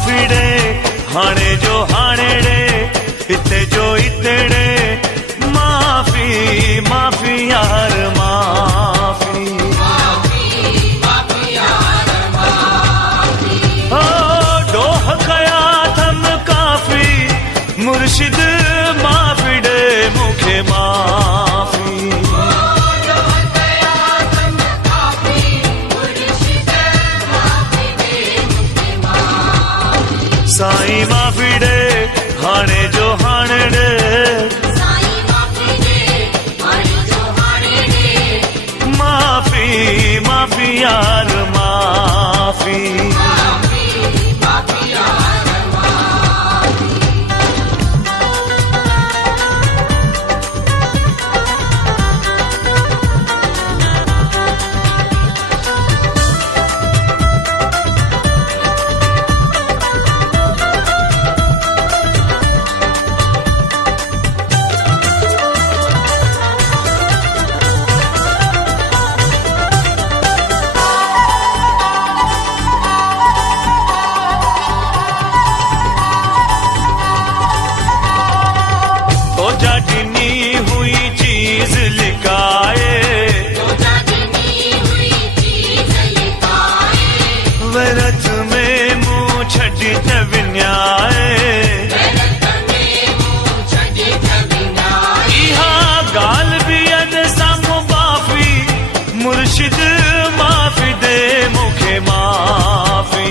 माफ़ी ॾे हाणे जो हाणे ॾे हिते जो हिते ॾे माफ़ी माफ़ी यार माफ़ी हो ॾोह कया थम काफ़ी मुर्शिद माफ़ी ॾे मूंखे माफ़ी साईं माफ़ी ॾे हाणे जो हाणे ॾे माफ़ी माफ़ी यार माफ़ी वरत में मुँह छड़ी त विन्याए इहा गाल भी अन साम्हूं माफ़ी मुर्शिद माफ़ी दे मूंखे माफ़ी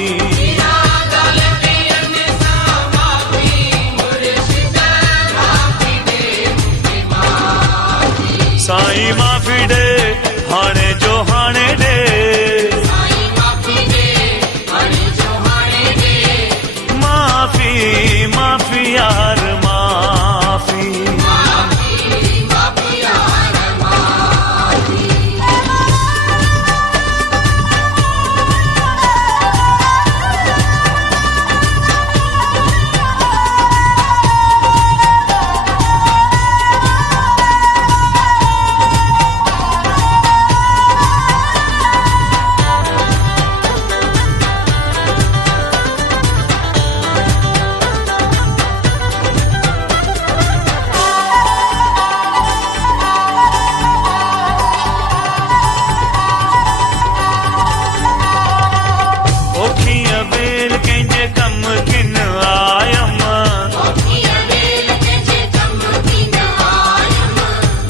साईं माफ़ी ॾे हाणे जो हाणे ॾे माफ़ी माफ़ी यार माफ़ी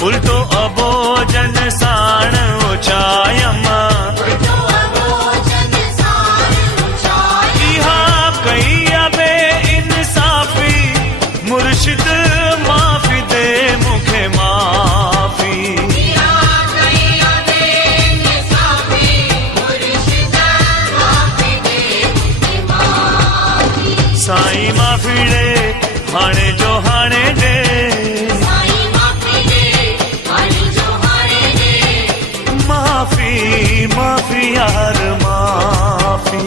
उल्टो अबो जन साण उचायम इहा कई अबे इंसाफ़ी मुर्शिद माफ़ी दे मूंखे माफ़ी साईं माफ़ी ॾे हाणे जो हाणे ॾे माफ़ी माफ़ी यार माफ़ी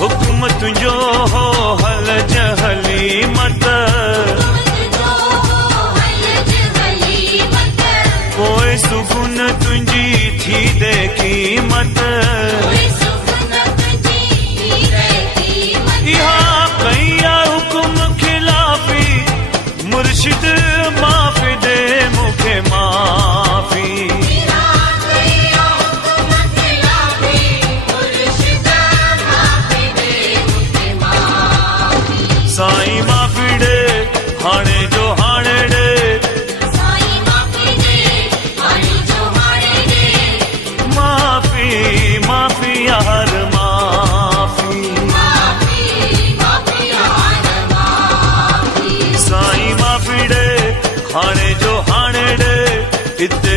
हुक्म तुंहिंजो हो हल जहली मत पोइ सुगुन तुंहिंजी थी दे क़ीमत इहा कई हुक्म खिलाफ़ी मुर्शिद माफ़ी दे मूंखे माफ़ी साईं माफ़ी ॾे हाणे जो हाणे ॾे माफ़ी माफ़ी यार माफ़ी साईं माफ़ी ॾे हाणे जो हाणे ॾे हिते